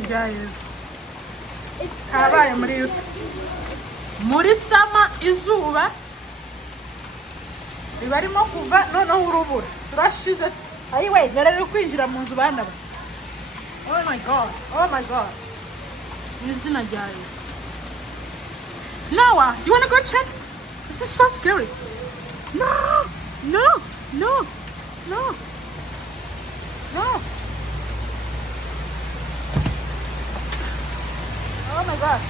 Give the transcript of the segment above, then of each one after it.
rya Yesu. Karabaye muri sama izuba ribarimo kuva noneho urubura turashize ayiwe rero kwinjira mu nzu bana ba. Oh my god, izina rya Yesu. Noah, you want to go check? This is so scary. No. Oh my god.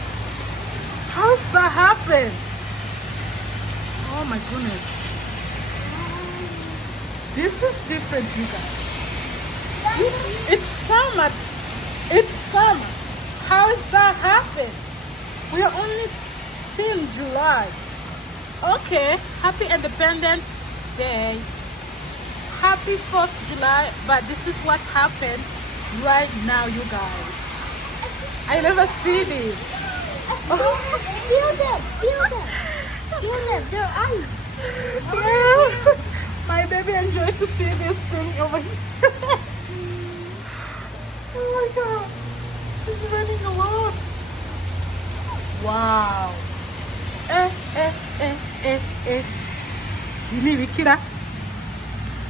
How does that happen? Oh my goodness. This is different, you guys. It's summer. How does that happen? We are only still in July. Okay, happy Independence Day. Happy 4th July, but this is what happened right now, you guys. I never see this. Feel them. They're ice. Yeah. My baby enjoyed to see this thing over here. Oh my god. It's raining a lot. Wow. You need Vikira.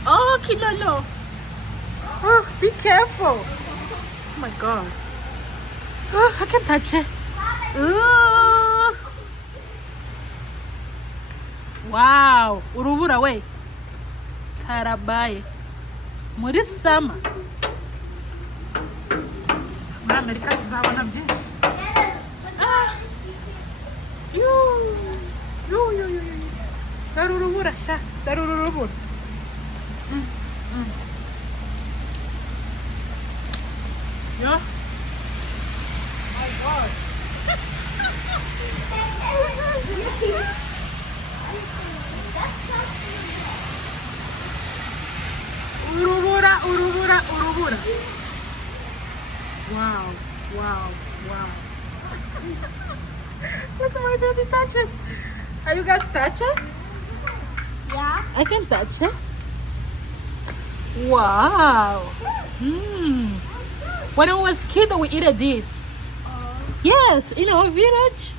Oh, Kilolo. Oh, be careful. Oh my god. Oh, I can touch it. Ooh. Wow. Urubura we. Karabaye. Muri sama. Muri Amerika tuzabona byinshi. Darurubura sha. Darurubura. Yeah. My God. Urubura. Wow. Look at my baby touch it. Are you guys touching? Yeah. I can touch it. Wow. When I was kid, we eat this. Yes, in our village.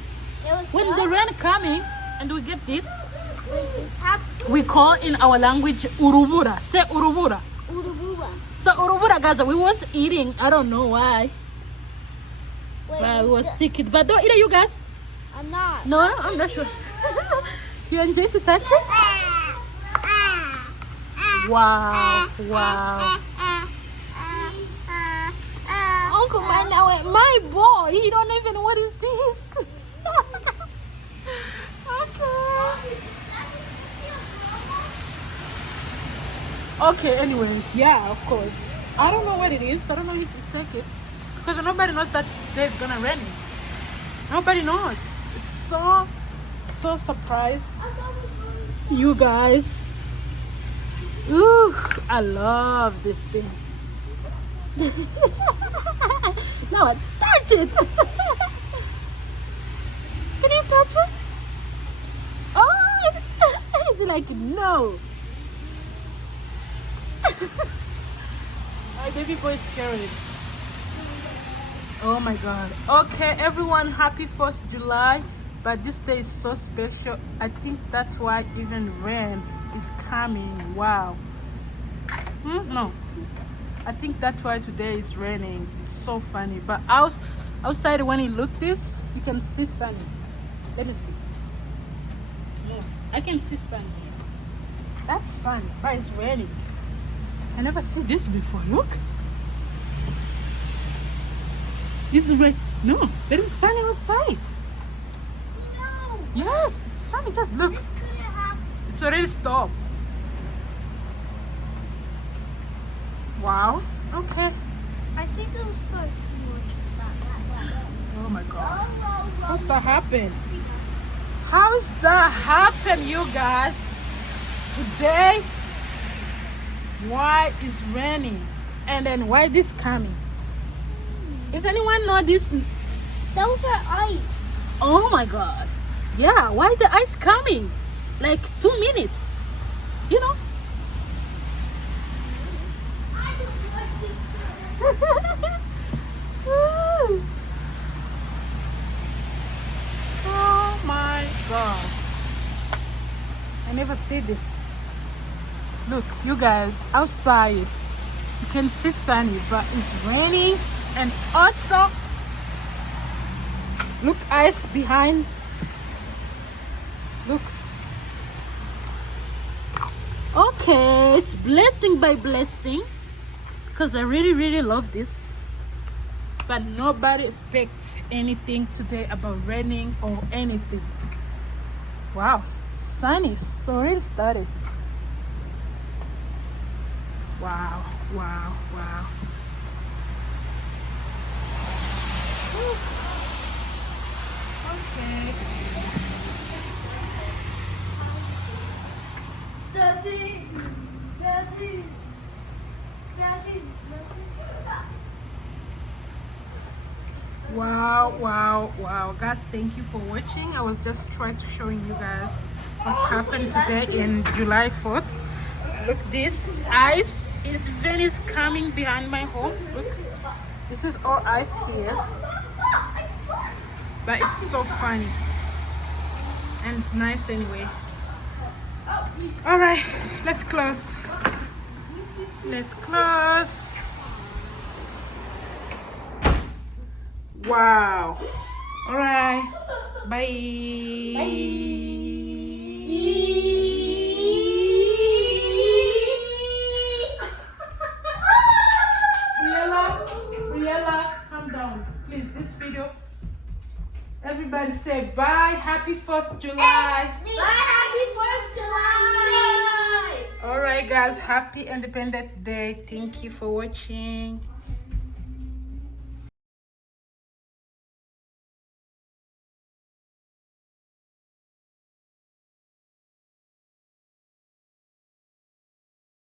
It was When good. the rain coming and we get this, It's happy. we call in our language urubura. Say urubura. Urububa. So urubura, guys, we was eating. I don't know why. Wait, We was sticky. But don't eat it, you guys. I'm not. No, I'm not sure. You enjoy to touch it? Wow. Uncle my boy, he don't even know what is this. Okay, anyway, yeah, of course. I don't know what it is. I don't know if you take it. Because nobody knows that today is gonna rain. Nobody knows. It's so surprised. You guys. Ooh, I love this thing. Now touch it. Can you touch it? Oh, it's like no. My baby boy is scared. Oh my god. Okay, everyone, happy 4th July. But this day is so special. I think that's why even rain is coming. Wow. No. I think that's why today is raining. It's so funny. But outside when you look this, you can see sun. Let me see. Yeah, I can see sun here. That's sun, but it's raining. I never see this before. Look. This is rain. No, there is sun outside. No. Yes, it's sunny. Just look. This couldn't happen. It's already stopped. Wow. Okay. I think it'll start tomorrow. Oh my god. How's that happen? How's that happen, you guys? Today, why is raining? And then why this coming? Does anyone know this? Those are ice. Oh my god. Yeah, why the ice coming? Like 2 minutes. You know? see this. Look, you guys, outside you can see sunny, but it's raining, and also look, ice behind. Look. Okay, it's blessing by blessing, because I really love this, but nobody expects anything today about raining or anything. Wow, sunny, it's already started. Wow. Whew. Okay. Wow, guys, thank you for watching. I was just trying to showing you guys what happened today in July 4th. Look, this ice is very coming behind my home. Look, this is all ice here, but it's so funny and it's nice anyway. All right, let's close. Wow. All right, bye. Briella, calm down, please. This video, everybody say bye. Happy 1st July. Bye, happy 4th July. All right, guys, happy Independence Day. Thank you for watching.